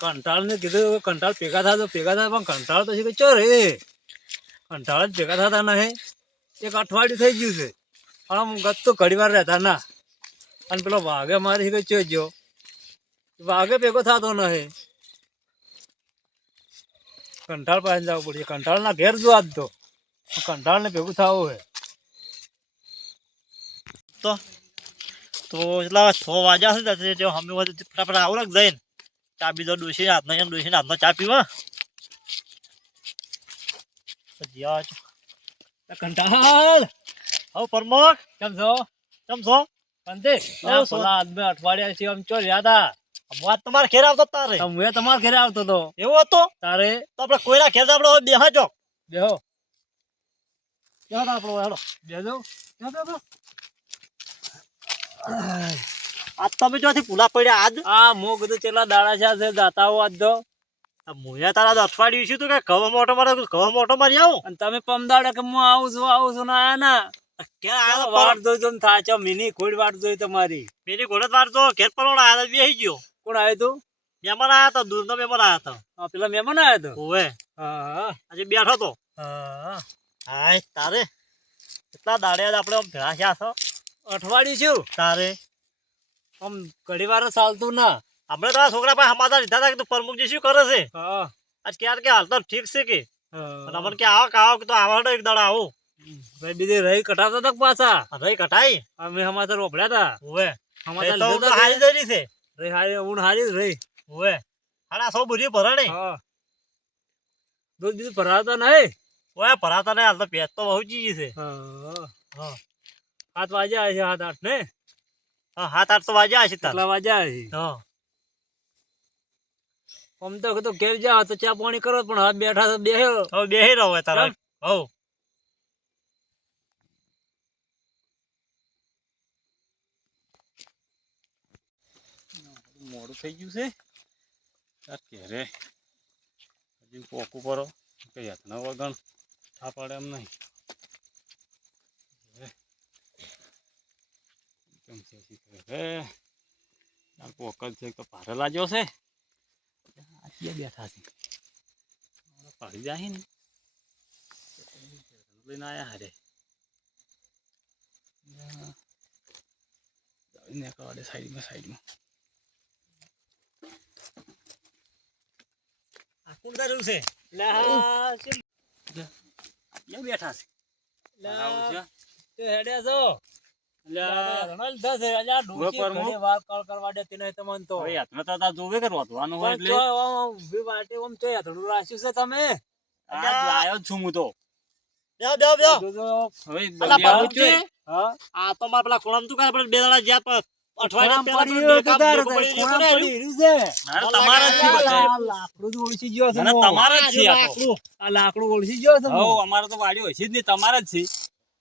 કંટાળ ને કંટાળ ભેગા થાય પણ કંટાળ તો છે ચો રે? કંટાળ જ ભેગા થતા નહીં એક અઠવાડિયું થઈ ગયું છે. પણ ગત તો ઘડી વાર રહેતા ના. અને પેલો વાઘે મારી કે ચો ગયો? વાઘે ભેગો થતો નહીં કંટાળ પાસે જવું પડશે કંટાળના ઘેર જો આજ તો. કંટાળ ને ભેગું થવું હે. તો તો એટલા છ વાગ્યા છે ને જો અમે ફટાફટ આવું ને જઈને ચા બીજો ડોસી હાથનો એમ ડોસી હાથનો ચા પીવા. તો કંટાળ! હવ કેમ છો? કેમ છો? સો- પેલા આદમી અઠવાડિયા છે આમ ચો રહ્યા હતા? વાત તમારે ઘેર આવતો તારે. તો હું તમારે ઘરે આવતો હતો એવો હતો? તારે? તો આપણે કોઈના ઘેર આપણે હવે બેહા બેહો. આપણો બેહો, બેહો. આજ તમે જોથી ભૂલા પડ્યા. આજ આ મો કીધું ચેલા દાડા છે છે દાતા હોવા આજ તો. મુયા તારા તો અઠવાડિયું છું તું કે ઘઉં મોટો મારે ઘઉં મોટો મારી આવું? અને તમે પમદાડે કે હું આવું છું આવું છું ના ના ક્યાં આ વાટ જોઈ તો છે મિની ખોડ વાટ જોઈ તમારી. પેલી ઘોડે વાર તો ઘેર પરોણ આવ્યા બેહી ગયો. કોણ આવ્યું તું? મહેમાન આવ્યા હતા દૂરનો મહેમાન આવ્યા તો આ પેલા મહેમાન આવ્યા તો? ઓવે હા. આજે બેઠો તો. હા. તારે. કેટલા દાડે આપણે ભેળા છો? અઠવાડિયું છું તારે? આમ ઘડી વાર ચાલતું ના. આપણે તારા છોકરા પાસે સમાચાર લીધા હતા કે તું પ્રમુખજી શું કરે છે? હા. આજ ક્યારે કે હાલ તો ઠીક છે કે? અમને કે આવો કે આવો કે તો આવડો એક દાડા આવું. ભાઈ બીજી રહી કટાતા હતા પાછા? રહી કટાઈ? અમે સમાચાર વપડ્યા હતા. ઓવે સમાચાર તો હારી જરી છે? રહી હારી ઊંઘ હારી રહી. ઓવે હાડા સૌ બુરી ભરાણે. હા. દૂધ બીજું ભરાતા નહીં? ઓય ભરાતા નહીં હાલ તો પેટ તો બહુ ચીજી છે. હા. હા. સાત વાગ્યા છે સાત આઠ ને? હા હાથ આઠ તો વાગ્યા છે કેટલા વાગ્યા છે હા. આમ તો કીધું ઘેર જાઓ તો ચા પાણી કરો પણ હાથ બેઠા તો બેહે. હવે બેહી રહો હવે તારા. હવ. મોડું થઈ ગયું છે. યાર ઘેરે. હજી પોકું કરો કઈ હાથના વગણ પાડે એમ નહીં હે. કેમ શીખરે પોકલ છે તો ભારે લાગ્યો છે. આ બેઠા છે. પાડી જાય ને. લઈને આયા હારે. ને કાઢે સાઈડમાં સાઈડમાં. આ કોણ તારું છે? લા, કેમ? ક્યાં બેઠા છે. લા, આવું છે તે હેડ્યા છો બે દાડા જ્યાં તમારા જ છે બધે. લાકડું તો ગયો છે ના, ના, મો. તમારા જ છે આ લાકડું. આ ગયો છે અમારે તો વાડી હોય છે જ નહીં તમારા જ છે.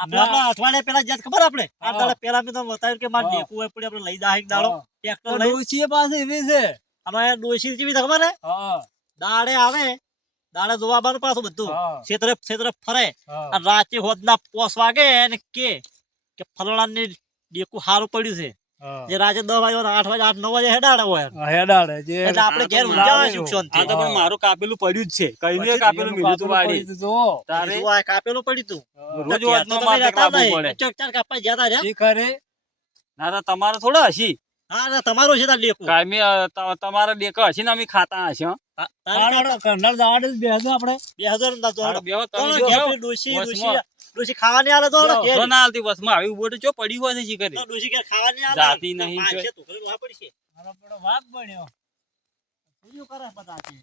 આપણે આપણા અઠવાડિયા પહેલા જ્યાં ખબર આપણે? આ દાડા પહેલા મેં તો બતાવ્યું કે મારે હા. હોય પડી આપણે લઈ દાડો. ટ્રેક્ટર લઈ ડોશીએ પાસે એવી છે. અમે ડોશી જેવી ખબર હે. દાડે આવે દાડે જોવા આવવાનું પાછું બધું. ક્ષેત્રે ક્ષેત્રે ફરે. રાતે હોદના પોસ વાગે અને કે કે ફલાણાની ડેકું સારું પડ્યું છે. જે રાતે દસ વાગે આઠ વાગે આઠ નવ વાગે હેડાડે હોય. હેડાડે જે એટલે આપણે ઘેર તો ઊંઘ્યા. શાંતિ? આ તો પણ મારું કાપેલું પડ્યું જ છે. કઈ પછી કાપેલું એનું તું વાડી જો. તારે જો આ કાપેલું પડ્યું તું? રોજ તો વાતનો તમે કાપવું પડે. ચોક ચાર કાપવા જતા રહ્યા. શી કરે? ના ના તમારે થોડા હશી. હા ના તમારું છે તાર ડેકો. ત- તમારા ડેકા હશે ને અમે ખાતા હશે તારે હાલો, કરનાર દાડે બેસો આપણે. બે હજાર ના તો બેહો, તમે તો જો. ડોશી ખાવાની આલે તો જાઓ, આલતી બસમાં આવી ઊભો તો ચો પડી હોય છે શીખરે. કરી ડોશી કે ખાવાની આલે? જાતી નહીં છે. તો વાહ પડશે મારો પડો વાગ બન્યો. બીજું કરે બતાતી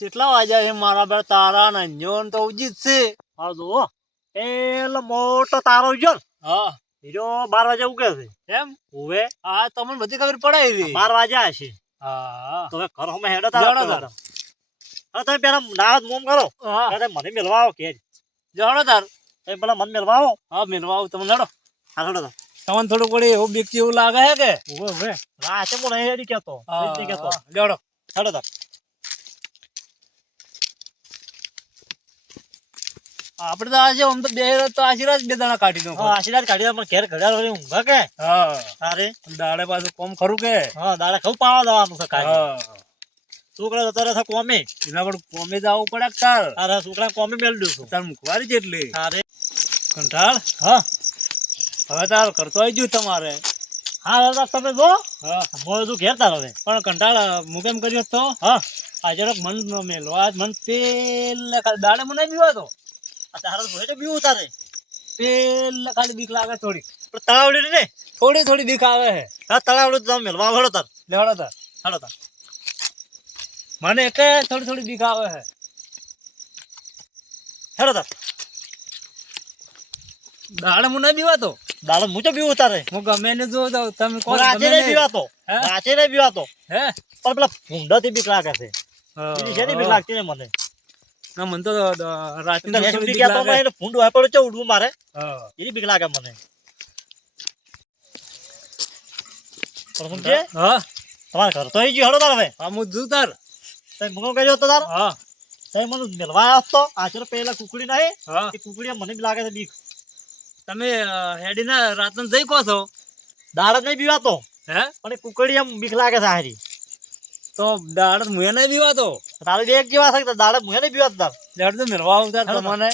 કેટલા વાગ્યા છે મારા બે તારા ને અંજોન તો ઉજીત છે. હા જો પેલો મોટો તારો જો હા. બીજો બાર વાગે ઉગે છે. એમ ઉવે. હા તમને બધી ખબર પડાવી હતી બાર વાગ્યા હશે. હા. તમે હવે ઘર હમે હેડો તારા તારો. હવે તમે પેલા નાવ મોમ કરો. મને મેળવા આવો કે. જડો તાર. તમે પેલા મન મેળવા આવો હા મેનવા આવું તમે લડો. હા લડો તો તમને થોડું પડી એવું બીક એવું લાગે છે કે? ઉવે ઉવે રાતે હું નહીં હેડી કેતો. નહીં કેતો. લડો. લડો તો આપણે તો આજે આમ તો બે તો આશીર્વાદ બે દાણા કાઢી દઉં હા, આશીર્વાદ કાઢી દે, પણ ઘેર ઘડા વળી ઊંઘા કે? હા. અરે. દાડે પાછું કોમ ખરું કે? હા દાડે ખવું પાવા જવાનું છે કાઢી હા. છોકરા જતા રહ્યા કોમે. એના પર કોમે જવું પડે કે તારા? છોકરા કોમે મેળ દઉં છું. તાર મુખવારી જેટલી. અરે કંટાળ? હા. હવે તાર કરતો આવી ગયું તમારે. હા દાદા તમે જો. હા. મોય તું ઘેર તાર હવે. પણ કંટાળ હું કેમ કર્યો તો? હા. આજે મન ન મેલો. આજ મન પેલા ખાલી દાડે મને બીવો તો. આ તારા ભોય તો બીવું તારે. પેલા ખાલી બીક લાગે થોડી પણ તળાવડી ને. થોડી થોડી બીક આવે હે. હા તળાવડી તો તમે મેલવા વળો તાર. લેવાડો તાર. હાલો તાર. મને એક થોડી થોડી બીક આવે હે હેલો તાર. દાડે મને બીવા તો દાડો હું તો બીવું તારે. હું ગમે ને જો તો તમે કોણ રાતે નહીં ને. બીવાતો હે? રાતે નહીં બીવાતો હે? પણ પેલા ભૂંડાથી બીક લાગે છે. બીજી બીક લાગતી ને મને? ના મને તો રાતની તો તો હેસ થોડી ઉડી બીક ગયા તો લાગે. ભૂંડું હોય પડે ઉડવું મારે? એની બીક લાગે મને. પણ છે? હા. તમારે ઘર તો આવી ગયું. હળો તાર હવે. હા હું જુ તાર. તમે મૂકો કર્યો હતો તાર? હા. તઈ મને મેળવા આવ્યો હતો. આચરો પેલા કુકડી નહીં હા. એ કુકડી મને બી લાગે છે બીક. તમે હેડીના રાતન જઈ કહો છો? દાડત નહીં બીવાતો હે? પણ કુકડી એમ બીક લાગે છે હારી તો દાડ મુએ નહીં બીવાતો તારે બે એક જેવા છે દાડત મુએ નહીં બીવાતો તાર? દાડ તો મેળવા આવતા તમને.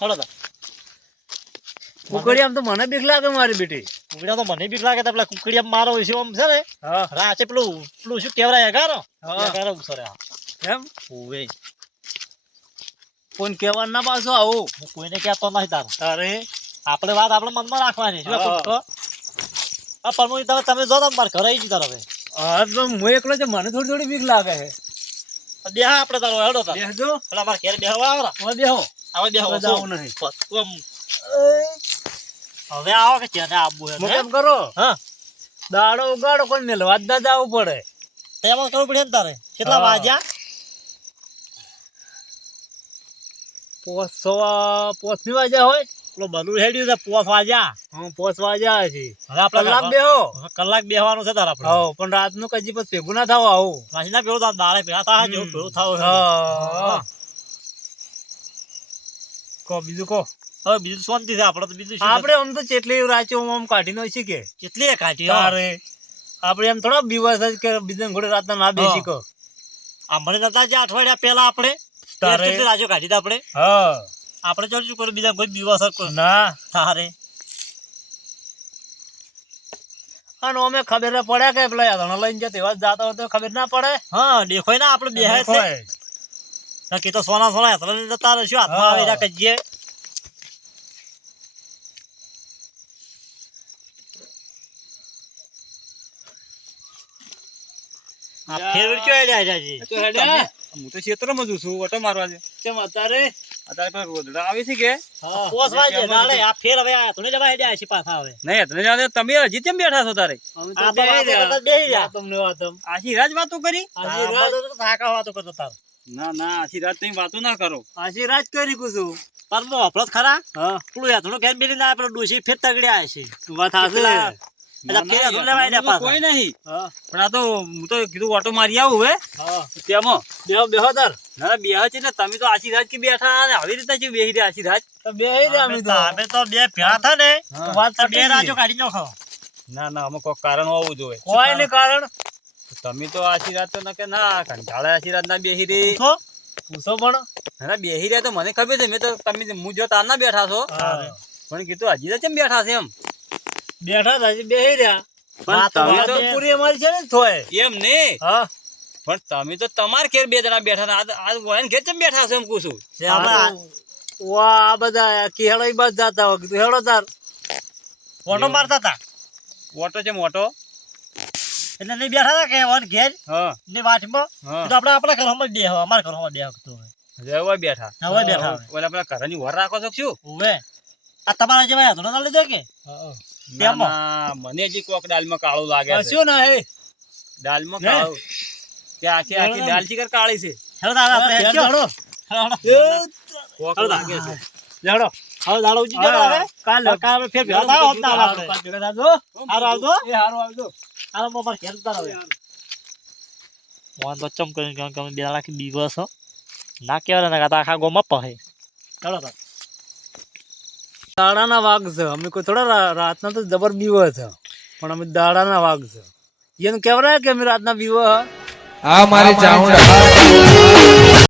હળો તાર. કુકડી આમ તો મને બીક લાગે મારી બેટી. કુકડીયા તો મને બીક લાગે પેલા કુકડિયા મારો છે આમ છે ને હા. રાચે પેલું પેલું શું કહેવાય એગારો હા. એગારો ઉસરે એમ ઓવે કોણ કહેવા ના પાછો આવું. હું કોઈને કહેતો નથી તાર. તારે? આપણે વાત આપણે મનમાં રાખવાની હા. કહો આ પરમુઈ તમે તમે જો તમે મારે ઘરે આવી ગયું હવે. હા તો હું એકલો છે મને થોડી થોડી બીક લાગે છે. તો આપણે તારો હેડો તાર. બેસજો એટલે મારે ઘેર બેહવા આવો બેહો. હવે બેહો જાવ જાવું નહીં. હવે આવો કે છે આબુ હું હે કેમ કરો? હા. દાડો ઉગાડો કોઈ મેળવા જ જવું પડે. તેમાં કરવું પડે તારે? કેટલા. વાગ્યા? પોસ સવા પોસની વાગ્યા હોય? પેલો બલું હેડ્યું છે પોસ વાગ્યા. હું પોસ વાગ્યા છે હવે આપણે કલાક બેહો. કલાક બેહવાનું છે તારા આપણે. હો પણ રાતનું કજી પછી ભેગું ના થાવ આવું. રાશી ના પેલું દાડે પેલા થાય જેવું પેલું થાવ હા. કો બીજું કો. હવે બીજું શાંતિ છે. આપણે તો બીજું આપણે આમ તો ચેટલી રાચો આમ કાઢીને હોય છે કે કેટલી કાઢી અરે આપણે એમ થોડા દિવસ જ કે બીજા ઘોડે રાતના ના બેસી કહો આ મને નતા જે અઠવાડિયા પહેલા આપણે. તારે? રાજો કાઢી તા આપણે? હા. આપણે ચાલ શું કરો બીજા કોઈ દિવસ ના. તારે. અને અમે ખબર ના પડે કે પેલા યાદણ લઈને જતો એવા જતા હોય તો ખબર ના પડે. હા દેખોય ના આપણે બેહાય છે. દેખોય. તો સોના સોના લઈને જતા રહીશું. હાથમાં. આવી રહ્યા કજીએ કયો હેડ્યા જાજી? તો હેડ્યા? હું. તો ક્ષેત્રમાં જ છું ઓટો મારવા છે? કેમ અત્યારે? અત્યારે પણ રોદડા આવે છે કે? હા. પોસ વાગે દાડે આ ફેર હવે આ થોડી જવા હેડ્યા છે પાછા હવે. નહીં તને જવા તમે હજી કેમ બેઠા છો તારે? આ તો બેહી રહ્યા. તમને વાતમ. આશી રાત વાતો કરી? આજી આ રાત તો થાકા વાતો કરતો તાર. ના ના આશી રાત તમે વાતો ના કરો. આશી રાત કરી કુછું. પણ મો અફળો ખરા? હા. પેલું યાત્રું ઘેર બેલીને આ પેલો ડોશી ફેર તગડ્યા છે. વાત હાચી. કોઈ નહીં. પણ આ તો હું તો કીધું ઓટો મારી આવું તેમાં. બેહો બેહો તાર ના ના, છે એટલે તમે તો આશી રાત કે બેઠા આવી રીતે બેહી રહ્યા આશી બેહી રહ્યા અમે તો. અમે તો બે ભેળા થા ને. વાત બે રાજો કાઢી નાખો. ના કોઈક કારણ હોવું જોઈએ. કોઈ ને કારણ. તમે તો આશીર્વાદ તો ના કે ના કંટાળા આશીર્વાદ ના બેહી રહી. પૂછો. પણ. ના ના, બેહી રહ્યા તો મને ખબર છે. મેં તો તમે હું જો તાર ના બેઠા છો. પણ કીધું હજી તો કેમ બેઠા છે એમ? બેઠા હતા બેહી રહ્યા. પણ તમે તો પૂરી અમારી છે ને થોય. એમ નહીં? હા. પણ તમે તો તમાર ઘેર બે જણા બેઠા હતા. આજ વયન ઘેર ચમ બેઠા છો એમ કહું છું? આ બધા કેળો બસ જતા હોય. હેડો તાર. ઓટો મારતા હતા ઓટો છે મોટો એટલે નહીં બેઠા હતા કે ઓન ઘેર? હા. ની વાટમાં? તો આપણે આપણા ઘરમાં બેહો અમારા ઘરમાં બેહો તો હવે બેઠા. હવે બેઠા. ઓલા પેલા ઘરની વર રાખો છો શું? હવે આ તમારા જેવા યાત્રો ના લીધો કે? હા. મને હજી કોક દાલમાં કાળો લાગે છે ના હે દાલમાં કાળો કે આખી આખી. દાલ ચીકર કાળી છે હેલો દાદા આપણે હા, હેડજો. હેડો. હેડો, હેડો. કોક લાગે છે હેડો. હવે દાડો ઉજી જડો હવે કાલ કાલ ફેર ભેગા થાવ હપ્તા આપણે. કાલ ભેગા થાજો. હારું આવજો એ હારો આવજો હાલો મોં પર ઘેર ઉતારો હવે. મોહન તો ચમ કરીને કે બે લાખ બીવસ ના કેવાના કાતા આખા ગોમાં પહે ચાલો તો દાડાના વાઘ છે. અમે કોઈ થોડા રાતના તો જબર બીવ છે. પણ અમે દાડાના વાઘ છે. એને કહેવાય કે અમે રાતના બીવ હા? મારી ચાઉંડા